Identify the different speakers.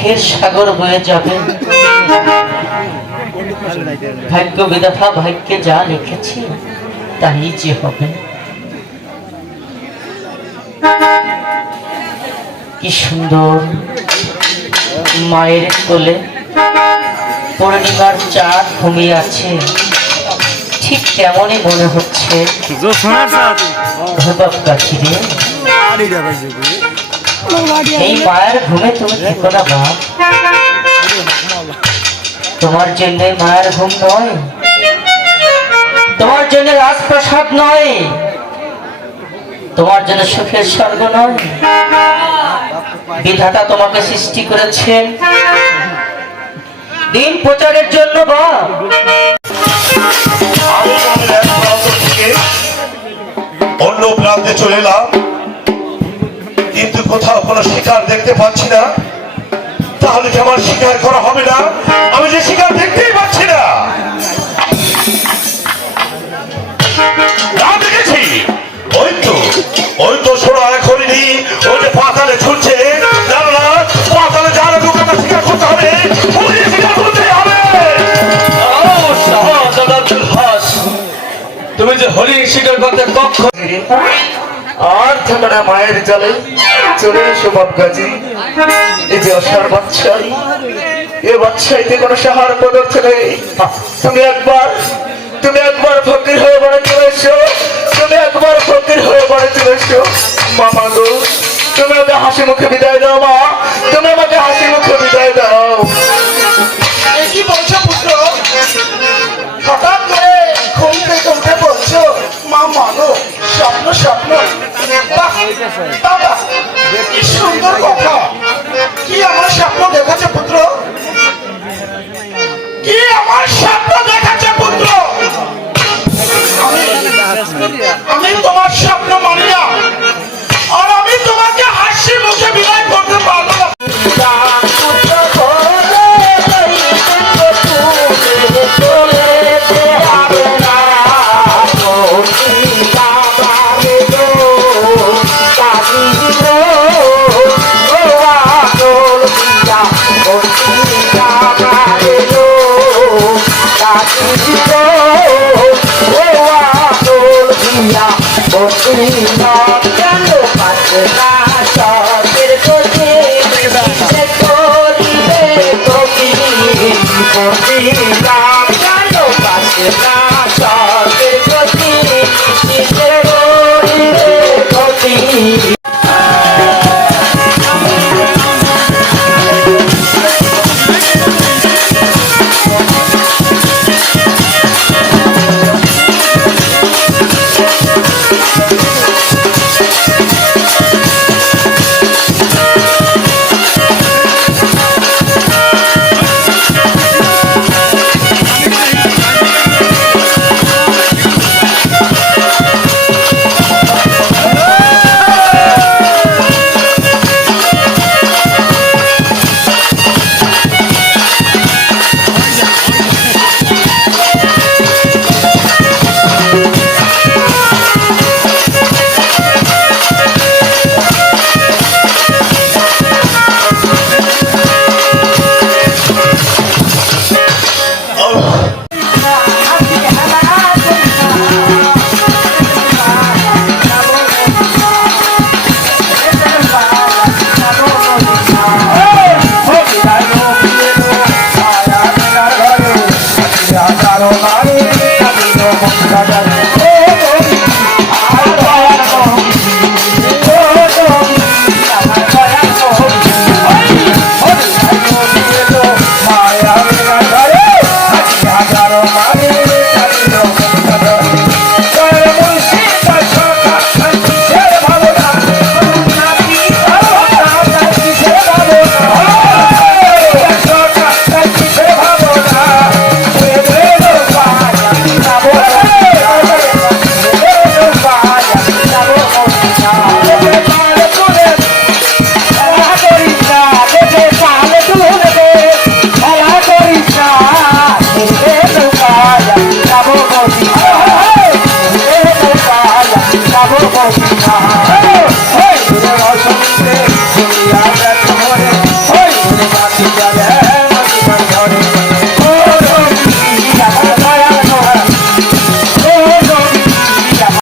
Speaker 1: দুঃখের সাগর বয়ে যাবে। ভাগ্য বিধাতা ভাগ্যে যা লিখেছি তাই যে হবে। কি সুন্দর মায়ের কোলে পূর্ণিমার চার ভূমি আছে। ঠিক তেমনই মনে হচ্ছে ভূপাপ কাছে এই মায়ের ঘুমে তুমি থেকো না বাপ তোমার জন্য মায়ের ঘুম নয়। তোমার জন্য রাজপ্রাসাদ নয়। তোমার জন্য সুখের স্বর্গ নয়। বিধাতা তোমাকে সৃষ্টি করেছেন। দিন প্রচারের জন্য
Speaker 2: থেকে অন্য প্রান্তে চলে এলাম। কোথাও কোনো শিকার দেখতে পাচ্ছি না। তাহলে কি আমার শিকার করা হবে না? আমি যে শিকার দেখতেই পাচ্ছি না। দেখেছি। ওই তো ওই তো সোনা এখনই ওই যে পাতালে ছুটছে। জানো না পাতালে যারা দোকানে শিকার করতে হবে
Speaker 3: তুমি যে শিকার করতে কক্ষ
Speaker 2: আর থাকো মায়ের জলে। চলে এসো বাবগাজি এই যে অসার বাচ্চাই এ বাচ্চাইতে কোনো সাহার পদার্থ নেই। তুমি একবার তুমি একবার ফকির হয়ে বাড়ি চলে এসো। তুমি একবার ফকির হয়ে বাড়ি চলে এসো। মামা গো তুমি আমাকে হাসি মুখে বিদায় দাও মা। তুমি আমাকে হাসি মুখে বিদায় দাও।
Speaker 4: কি বলছো পুত্র? হঠাৎ মানো স্বপ্ন স্বপ্ন। বাবা কি সুন্দর কথা।